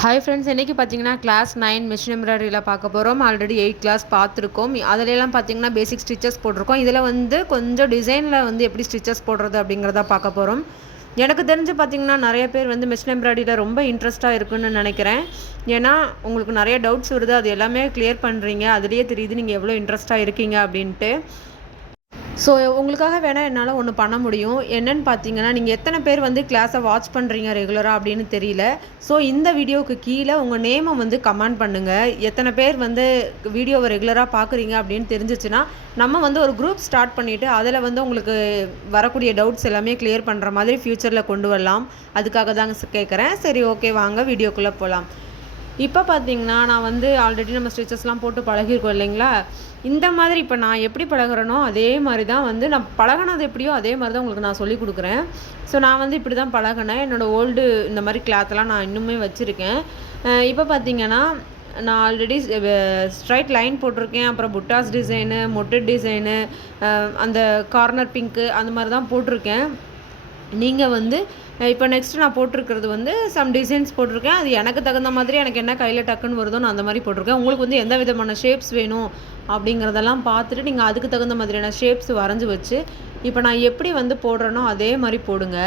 Hi friends, இன்றைக்கி பார்த்தீங்கன்னா class 9 machine எம்ப்ராய்டரியில் பார்க்க போகிறோம். ஆல்ரெடி 8 கிளாஸ் பார்த்துருக்கோம். அதிலெல்லாம் பார்த்தீங்கன்னா பேசிக் ஸ்டிச்சஸ் போட்டிருக்கோம். இதில் வந்து கொஞ்சம் டிசைனில் வந்து எப்படி ஸ்டிச்சஸ் போடுறது அப்படிங்கிறத பார்க்க போகிறோம். எனக்கு தெரிஞ்சு பார்த்தீங்கன்னா நிறைய பேர் வந்து மிஷின் எம்ப்ராய்டரியில் ரொம்ப இன்ட்ரெஸ்ட்டாக இருக்குன்னு நினைக்கிறேன். ஏன்னா உங்களுக்கு நிறைய டவுட்ஸ் வருது, அது எல்லாமே கிளியர் பண்ணுறீங்க. அதுலேயே தெரியுது நீங்கள் எவ்வளோ இன்ட்ரெஸ்ட்டாக இருக்கீங்க அப்படின்ட்டு. ஸோ உங்களுக்காக வேணால் என்னால் ஒன்று பண்ண முடியும். என்னென்னு பார்த்தீங்கன்னா, நீங்கள் எத்தனை பேர் வந்து கிளாஸை வாட்ச் பண்ணுறீங்க ரெகுலராக அப்படின்னு தெரியல. ஸோ இந்த வீடியோவுக்கு கீழே உங்கள் நேமை வந்து கமெண்ட் பண்ணுங்கள். எத்தனை பேர் வந்து வீடியோவை ரெகுலராக பார்க்குறீங்க அப்படின்னு தெரிஞ்சிச்சுன்னா, நம்ம வந்து ஒரு குரூப் ஸ்டார்ட் பண்ணிவிட்டு அதில் வந்து உங்களுக்கு வரக்கூடிய டவுட்ஸ் எல்லாமே கிளியர் பண்ணுற மாதிரி ஃப்யூச்சரில் கொண்டு வரலாம். அதுக்காக தாங்க கேட்குறேன். சரி, ஓகே, வாங்க வீடியோக்குள்ளே போகலாம். இப்போ பார்த்தீங்கன்னா, நான் வந்து ஆல்ரெடி நம்ம ஸ்டிச்சஸ்லாம் போட்டு பழகிருக்கோம் இல்லைங்களா? இந்த மாதிரி இப்போ நான் எப்படி பழகுறேனோ அதே மாதிரி தான் வந்து நான் பழகினது எப்படியோ அதே மாதிரி தான் உங்களுக்கு நான் சொல்லிக் கொடுக்குறேன். ஸோ நான் வந்து இப்படி தான் பழகினேன். என்னோடய ஓல்டு இந்த மாதிரி கிளாத்லாம் நான் இன்னுமே வச்சுருக்கேன். இப்போ பார்த்தீங்கன்னா, நான் ஆல்ரெடி ஸ்ட்ரைட் லைன் போட்டிருக்கேன். அப்புறம் புட்டாஸ் டிசைனு, மொட்டட் டிசைனு, அந்த கார்னர் பிங்க்கு அந்த மாதிரி தான் போட்டிருக்கேன். நீங்கள் வந்து இப்போ நெக்ஸ்ட்டு நான் போட்டிருக்கிறது வந்து சம் டிசைன்ஸ் போட்டிருக்கேன். அது எனக்கு தகுந்த மாதிரி எனக்கு என்ன கையில் டக்குன்னு வருதோ நான் அந்த மாதிரி போட்டிருக்கேன். உங்களுக்கு வந்து எந்த விதமான ஷேப்ஸ் வேணும் அப்படிங்கிறதெல்லாம் பார்த்துட்டு நீங்கள் அதுக்கு தகுந்த மாதிரியான ஷேப்ஸ் வரைஞ்சி வச்சு இப்போ நான் எப்படி வந்து போடுறேனோ அதே மாதிரி போடுங்க.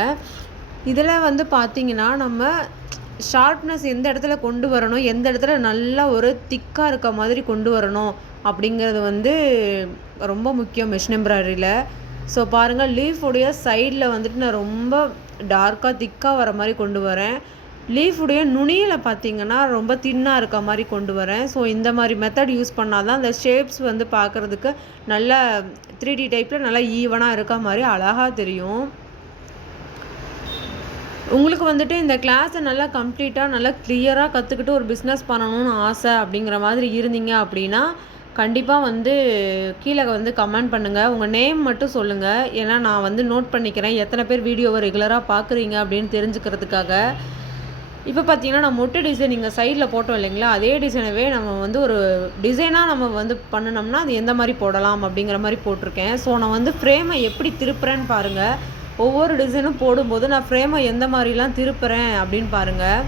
இதில் வந்து பார்த்திங்கன்னா, நம்ம ஷார்ப்னஸ் எந்த இடத்துல கொண்டு வரணும், எந்த இடத்துல நல்லா ஒரு திக்காக இருக்க மாதிரி கொண்டு வரணும் அப்படிங்கிறது வந்து ரொம்ப முக்கியம் மிஷின் எம்ப்ராய்டரியில். ஸோ பாருங்கள், லீஃபுடைய சைடில் வந்துட்டு நான் ரொம்ப டார்க்காக திக்காக வர மாதிரி கொண்டு வரேன். லீஃபுடைய நுனியில் பார்த்திங்கன்னா ரொம்ப தின்னாக இருக்க மாதிரி கொண்டு வரேன். ஸோ இந்த மாதிரி மெத்தட் யூஸ் பண்ணால் தான் அந்த ஷேப்ஸ் வந்து பார்க்குறதுக்கு நல்லா 3D டைப்பில் நல்லா ஈவனாக இருக்க மாதிரி அழகாக தெரியும். உங்களுக்கு வந்துட்டு இந்த கிளாஸை நல்லா கம்ப்ளீட்டாக நல்லா கிளியராக கற்றுக்கிட்டு ஒரு பிஸ்னஸ் பண்ணணும்னு ஆசை அப்படிங்கிற மாதிரி இருந்தீங்க அப்படின்னா, கண்டிப்பாக வந்து கீழே வந்து கமெண்ட் பண்ணுங்கள். உங்கள் நேம் மட்டும் சொல்லுங்கள். ஏன்னா நான் வந்து நோட் பண்ணிக்கிறேன் எத்தனை பேர் வீடியோவை ரெகுலராக பார்க்குறீங்க அப்படின்னு தெரிஞ்சுக்கிறதுக்காக. இப்போ பார்த்தீங்கன்னா, நான் மொட்டை டிசைன் இங்கே சைடில் போட்டோம் இல்லைங்களா? அதே டிசைனவே நம்ம வந்து ஒரு டிசைனாக நம்ம வந்து பண்ணினோம்னா அது எந்த மாதிரி போடலாம் அப்படிங்கிற மாதிரி போட்டிருக்கேன். ஸோ நான் வந்து ஃப்ரேமை எப்படி திருப்புறேன்னு பாருங்கள். ஒவ்வொரு டிசைனும் போடும்போது நான் ஃப்ரேமை எந்த மாதிரிலாம் திருப்புறேன் அப்படின்னு பாருங்கள்.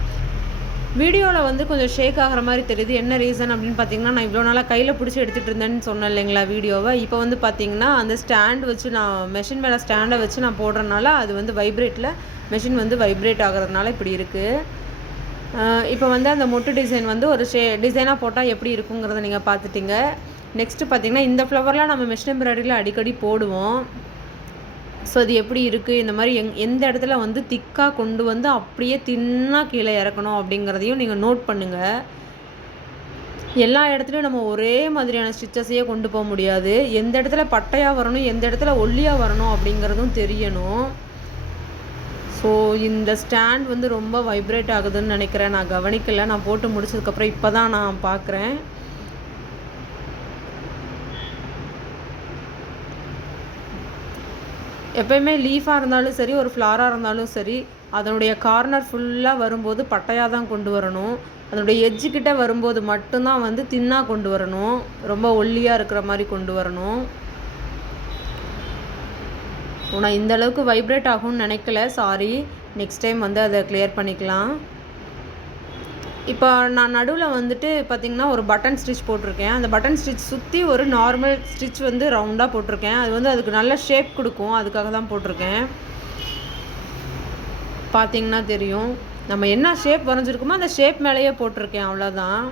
வீடியோவில் வந்து கொஞ்சம் ஷேக் ஆகிற மாதிரி தெரியுது. என்ன ரீசன் அப்படின்னு பார்த்தீங்கன்னா, நான் இவ்வளோ நாளாக கையில் பிடிச்சி எடுத்துகிட்டு இருந்தேன்னு சொன்னேன் இல்லைங்களா வீடியோவை. இப்போ வந்து பார்த்திங்கன்னா, அந்த ஸ்டாண்ட் வச்சு நான் மெஷின் மேலே ஸ்டாண்டை வச்சு நான் போடுறதுனால அது வந்து மெஷின் வந்து வைப்ரேட் ஆகிறதுனால இப்படி இருக்குது. இப்போ வந்து அந்த மொட்டு டிசைன் வந்து ஒரு டிசைனாக போட்டால் எப்படி இருக்குங்கிறத நீங்கள் பார்த்துட்டிங்க. நெக்ஸ்ட்டு பார்த்திங்கன்னா, இந்த ஃப்ளவர்லாம் நம்ம மிஷின் எம்ப்ராய்டரியில் அடிக்கடி போடுவோம். ஸோ அது எப்படி இருக்குது, இந்த மாதிரி எந்த இடத்துல வந்து திக்காக கொண்டு வந்து அப்படியே தின்னாக கீழே இறக்கணும் அப்படிங்கிறதையும் நீங்கள் நோட் பண்ணுங்கள். எல்லா இடத்துலையும் நம்ம ஒரே மாதிரியான ஸ்டிச்சஸையே கொண்டு போக முடியாது. எந்த இடத்துல பட்டையாக வரணும், எந்த இடத்துல ஒல்லியாக வரணும் அப்படிங்கிறதும் தெரியணும். ஸோ இந்த ஸ்டாண்ட் வந்து ரொம்ப வைப்ரேட் ஆகுதுன்னு நினைக்கிறேன். நான் கவனிக்கலை. நான் போட்டு முடிச்சதுக்கப்புறம் இப்போ தான் நான் பார்க்குறேன். எப்போயுமே லீஃபாக இருந்தாலும் சரி, ஒரு ஃப்ளாராக இருந்தாலும் சரி, அதனுடைய கார்னர் ஃபுல்லாக வரும்போது பட்டையாக தான் கொண்டு வரணும். அதனுடைய எட்ஜுக்கிட்ட வரும்போது மட்டும்தான் வந்து தின்னாக கொண்டு வரணும். ரொம்ப ஒல்லியாக இருக்கிற மாதிரி கொண்டு வரணும். நான் இந்த அளவுக்கு வைப்ரேட் ஆகும்னு நினைக்கல, சாரி. நெக்ஸ்ட் டைம் வந்து அதை கிளியர் பண்ணிக்கலாம். இப்போ நான் நடுவில் வந்துட்டு பார்த்திங்கன்னா ஒரு பட்டன் ஸ்டிச் போட்டிருக்கேன். அந்த பட்டன் ஸ்டிச் சுற்றி ஒரு நார்மல் ஸ்டிச் வந்து ரவுண்டாக போட்டிருக்கேன். அது வந்து அதுக்கு நல்ல ஷேப் கொடுக்கும், அதுக்காக தான் போட்டிருக்கேன். பார்த்திங்கன்னா தெரியும், நம்ம என்ன ஷேப் வரைஞ்சிருக்கோமோ அந்த ஷேப் மேலேயே போட்டிருக்கேன், அவ்வளோதான்.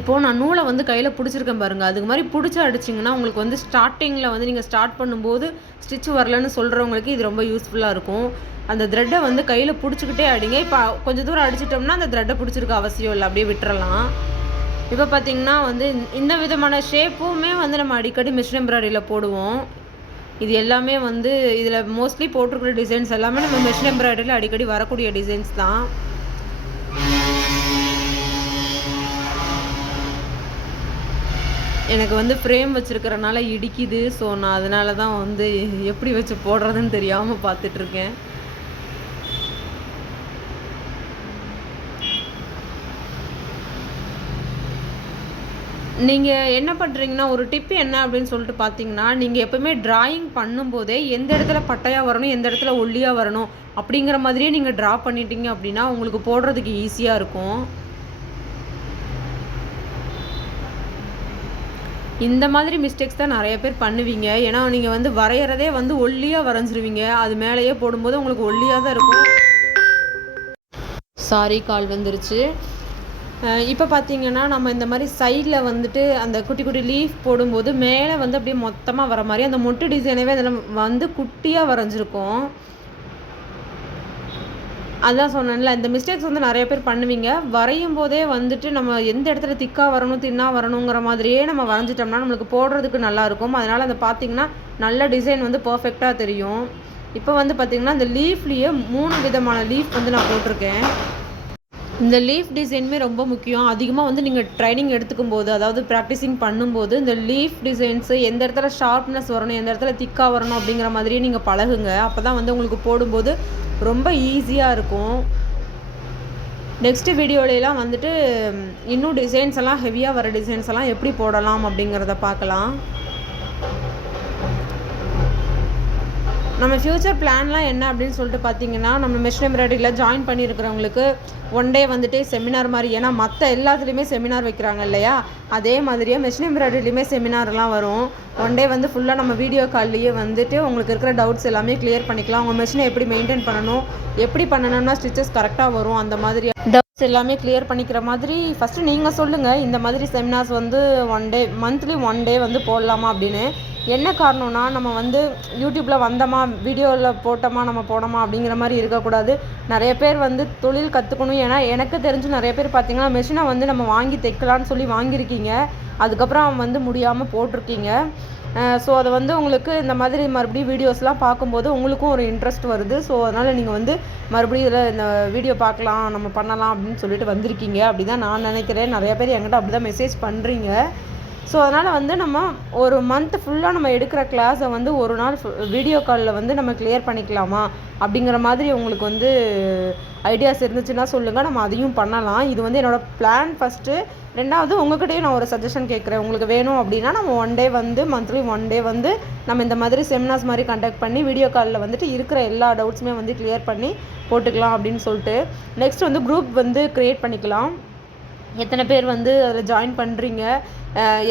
இப்போது நான் நூலை வந்து கையில் பிடிச்சிருக்கேன் பாருங்கள். அதுக்கு மாதிரி பிடிச்சி அடிச்சிங்கன்னா உங்களுக்கு வந்து ஸ்டார்டிங்கில் வந்து நீங்கள் ஸ்டார்ட் பண்ணும்போது ஸ்டிச் வரலன்னு சொல்கிறவங்களுக்கு இது ரொம்ப யூஸ்ஃபுல்லாக இருக்கும். அந்த த்ரெட்டை வந்து கையில் பிடிச்சிக்கிட்டே அடிங்க. இப்போ கொஞ்சம் தூரம் அடிச்சிட்டோம்னா அந்த த்ரெட்டை பிடிச்சிருக்க அவசியம் இல்லை, அப்படியே விட்டுறலாம். இப்போ பார்த்திங்கன்னா வந்து இந்த விதமான ஷேப்புமே வந்து நம்ம அடிக்கடி மிஷின் எம்ப்ராய்டரியில் போடுவோம். இது எல்லாமே வந்து இதில் மோஸ்ட்லி போட்டிருக்கிற டிசைன்ஸ் எல்லாமே நம்ம மிஷின் எம்ப்ராய்டரியில் அடிக்கடி வரக்கூடிய டிசைன்ஸ் தான். எனக்கு வந்து ஃப்ரேம் வச்சுருக்கிறனால இடிக்குது. ஸோ நான் அதனால தான் வந்து எப்படி வச்சு போடுறதுன்னு தெரியாமல் பார்த்துட்ருக்கேன். நீங்கள் என்ன பண்ணுறீங்கன்னா, ஒரு டிப் என்ன அப்படின்னு சொல்லிட்டு பார்த்தீங்கன்னா, நீங்கள் எப்பவுமே ட்ராயிங் பண்ணும்போதே எந்த இடத்துல பட்டையாக வரணும், எந்த இடத்துல ஒல்லியாக வரணும் அப்படிங்கிற மாதிரியே நீங்கள் ட்ரா பண்ணிட்டீங்க அப்படின்னா, உங்களுக்கு போடுறதுக்கு ஈஸியாக இருக்கும். இந்த மாதிரி மிஸ்டேக்ஸ் தான் நிறைய பேர் பண்ணுவீங்க. ஏன்னா, நீங்கள் வந்து வரையறதே வந்து ஒல்லியாக வரைஞ்சிருவீங்க. அது மேலேயே போடும்போது உங்களுக்கு ஒல்லியாக தான் இருக்கும். சாரி, கால் வந்துருச்சு. இப்போ பார்த்தீங்கன்னா, நம்ம இந்த மாதிரி சைடில் வந்துட்டு அந்த குட்டி குட்டி லீஃப் போடும்போது மேலே வந்து அப்படியே மொத்தமாக வர மாதிரி அந்த மொட்டு டிசைனவே அதில் வந்து குட்டியாக வரைஞ்சிருக்கோம். அதான் சொன்னேன்ல, இந்த மிஸ்டேக்ஸ் வந்து நிறைய பேர் பண்ணுவீங்க. வரையும் போதே வந்துட்டு நம்ம எந்த இடத்துல திக்காக வரணும், தின்னா வரணுங்கிற மாதிரியே நம்ம வரைஞ்சிட்டோம்னா நம்மளுக்கு போடுறதுக்கு நல்லாயிருக்கும். அதனால் அந்த பார்த்திங்கன்னா நல்ல டிசைன் வந்து பர்ஃபெக்டாக தெரியும். இப்போ வந்து பார்த்திங்கன்னா இந்த லீஃப்லேயே 3 விதமான லீஃப் வந்து நான் போட்டிருக்கேன். இந்த லீஃப் டிசைனுமே ரொம்ப முக்கியம். அதிகமாக வந்து நீங்கள் ட்ரைனிங் எடுத்துக்கும் போது, அதாவது ப்ராக்டிஸிங் பண்ணும்போது இந்த லீஃப் டிசைன்ஸு எந்த இடத்துல ஷார்ப்னஸ் வரணும், எந்த இடத்துல திக்காக வரணும் அப்படிங்கிற மாதிரியே நீங்கள் பழகுங்க. அப்போ தான் வந்து உங்களுக்கு போடும்போது ரொம்ப ஈஸியாக இருக்கும். நெக்ஸ்ட்டு வீடியோலலாம் வந்துட்டு இன்னும் டிசைன்ஸ் எல்லாம் ஹெவியாக வர டிசைன்ஸ் எல்லாம் எப்படி போடலாம் அப்படிங்கிறத பார்க்கலாம். நம்ம ஃப்யூச்சர் பிளான்லாம் என்ன அப்படின்னு சொல்லிட்டு பார்த்தீங்கன்னா, நம்ம மிஷின் எம்ப்ராய்டரியில் ஜாயின் பண்ணியிருக்கிறவங்களுக்கு ஒன் டே வந்துட்டு செமினார் மாதிரி, ஏன்னா மற்ற எல்லாத்துலேயுமே செமினார் வைக்கிறாங்க இல்லையா, அதே மாதிரியே மிஷின் எம்ப்ராய்டரிலையுமே செமினார்லாம் வரும். ஒன் டே வந்து ஃபுல்லாக நம்ம வீடியோ கால்லையே வந்துட்டு உங்களுக்கு இருக்கிற டவுட்ஸ் எல்லாமே கிளியர் பண்ணிக்கலாம். உங்கள் மிஷினை எப்படி மெயின்டைன் பண்ணணும், எப்படி பண்ணணும்னா ஸ்டிச்சஸ் கரெக்டாக வரும், அந்த மாதிரி டவுட்ஸ் எல்லாமே கிளியர் பண்ணிக்கிற மாதிரி ஃபஸ்ட்டு நீங்கள் சொல்லுங்கள். இந்த மாதிரி செமினார்ஸ் வந்து one day monthly one day வந்து போடலாமா அப்படின்னு. என்ன காரணம்னா, நம்ம வந்து யூடியூப்பில் வந்தோமா, வீடியோவில் போட்டோமா, நம்ம போனோமா அப்படிங்கிற மாதிரி இருக்கக்கூடாது. நிறைய பேர் வந்து தொழில் கற்றுக்கணும். ஏன்னா எனக்கு தெரிஞ்சு நிறைய பேர் பார்த்திங்கன்னா மிஷினை வந்து நம்ம வாங்கி தைக்கலான்னு சொல்லி வாங்கியிருக்கீங்க, அதுக்கப்புறம் வந்து முடியாமல் போட்டிருக்கீங்க. ஸோ அதை வந்து உங்களுக்கு இந்த மாதிரி மறுபடியும் வீடியோஸ்லாம் பார்க்கும்போது உங்களுக்கும் ஒரு இன்ட்ரெஸ்ட் வருது. ஸோ அதனால் நீங்கள் வந்து மறுபடியும் இதில் இந்த வீடியோ பார்க்கலாம், நம்ம பண்ணலாம் அப்படின்னு சொல்லிட்டு வந்திருக்கீங்க. அப்படி தான் நான் நினைக்கிறேன். நிறைய பேர் என்கிட்ட அப்படி தான் மெசேஜ் பண்ணுறீங்க. ஸோ அதனால் வந்து நம்ம ஒரு மந்த் ஃபுல்லாக நம்ம எடுக்கிற கிளாஸை வந்து ஒரு நாள் வீடியோ காலில் வந்து நம்ம கிளியர் பண்ணிக்கலாமா அப்படிங்கிற மாதிரி உங்களுக்கு வந்து ஐடியாஸ் இருந்துச்சுன்னா சொல்லுங்கள், நம்ம அதையும் பண்ணலாம். இது வந்து என்னோடய பிளான் ஃபஸ்ட்டு. ரெண்டாவது உங்கள்கிட்டயும் நான் ஒரு சஜஷன் கேட்குறேன். உங்களுக்கு வேணும் அப்படின்னா நம்ம ஒன் டே வந்து மந்த்லி ஒன் டே வந்து நம்ம இந்த மாதிரி செமினார்ஸ் மாதிரி கண்டக்ட் பண்ணி வீடியோ காலில் வந்துட்டு இருக்கிற எல்லா டவுட்ஸுமே வந்து கிளியர் பண்ணி போட்டுக்கலாம் அப்படின்னு சொல்லிட்டு. நெக்ஸ்ட் வந்து குரூப் வந்து க்ரியேட் பண்ணிக்கலாம். எத்தனை பேர் வந்து அதில் ஜாயின் பண்ணுறீங்க,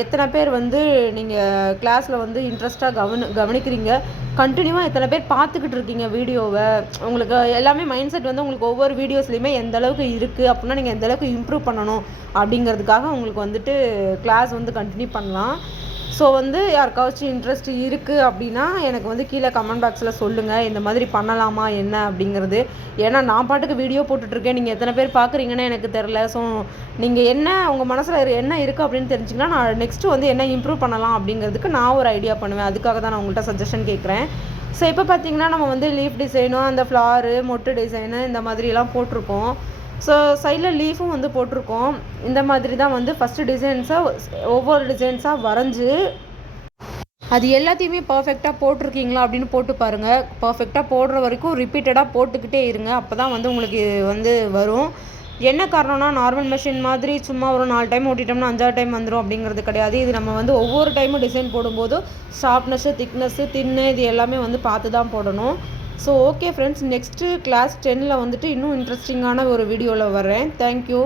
எத்தனை பேர் வந்து நீங்கள் கிளாஸில் வந்து இன்ட்ரெஸ்ட்டாக கவனிக்கிறீங்க, கண்டினியூவாக எத்தனை பேர் பார்த்துக்கிட்டு இருக்கீங்க வீடியோவை, உங்களுக்கு எல்லாமே மைண்ட் செட் வந்து உங்களுக்கு ஒவ்வொரு வீடியோஸ்லையுமே எந்த அளவுக்கு இருக்குது அப்படின்னா நீங்கள் எந்த அளவுக்கு இம்ப்ரூவ் பண்ணணும் அப்படிங்கிறதுக்காக உங்களுக்கு வந்துட்டு கிளாஸ் வந்து கண்டினியூ பண்ணலாம். ஸோ வந்து யாருக்காச்சும் இன்ட்ரெஸ்ட் இருக்குது அப்படின்னா எனக்கு வந்து கீழே கமெண்ட் பாக்ஸில் சொல்லுங்கள், இந்த மாதிரி பண்ணலாமா என்ன அப்படிங்கிறது. ஏன்னா நான் பாட்டுக்கு வீடியோ போட்டுட்ருக்கேன், நீங்கள் எத்தனை பேர் பார்க்குறீங்கன்னு எனக்கு தெரில. ஸோ நீங்கள் என்ன உங்கள் மனசில் என்ன இருக்குது அப்படின்னு தெரிஞ்சிங்கன்னா நான் நெக்ஸ்ட்டு வந்து என்ன இம்ப்ரூவ் பண்ணலாம் அப்படிங்கிறதுக்கு நான் ஒரு ஐடியா பண்ணுவேன். அதுக்காக தான் நான் உங்கள்கிட்ட சஜஷன் கேட்குறேன். ஸோ இப்போ பார்த்தீங்கன்னா நம்ம வந்து லீஃப் டிசைனும் அந்த ஃப்ளாரு மொட்டு டிசைனு இந்த மாதிரிலாம் போட்டிருக்கோம். ஸோ சைடில் லீஃபும் வந்து போட்டிருக்கோம். இந்த மாதிரி தான் வந்து ஃபஸ்ட்டு டிசைன்ஸாக ஒவ்வொரு டிசைன்ஸாக வரைஞ்சி அது எல்லாத்தையுமே பர்ஃபெக்டாக போட்டிருக்கீங்களா அப்படின்னு போட்டு பாருங்கள். பர்ஃபெக்டாக போடுற வரைக்கும் ரிப்பீட்டடாக போட்டுக்கிட்டே இருங்க. அப்போ தான் வந்து உங்களுக்கு வந்து வரும். என்ன காரணம்னா, நார்மல் மெஷின் மாதிரி சும்மா ஒரு 4 டைம் ஓட்டிட்டோம்னா 5ஆவது டைம் வந்துடும் அப்படிங்கிறது கிடையாது. இது நம்ம வந்து ஒவ்வொரு டைமும் டிசைன் போடும்போது ஷார்ப்னஸ்ஸு, திக்னஸ்ஸு, தின்னு இது எல்லாமே வந்து பார்த்து தான் போடணும். So okay friends, next class 10ல் வந்துட்டு இன்னும் இன்ட்ரெஸ்டிங்கான ஒரு வீடியோவில் வரேன். தேங்க்யூ.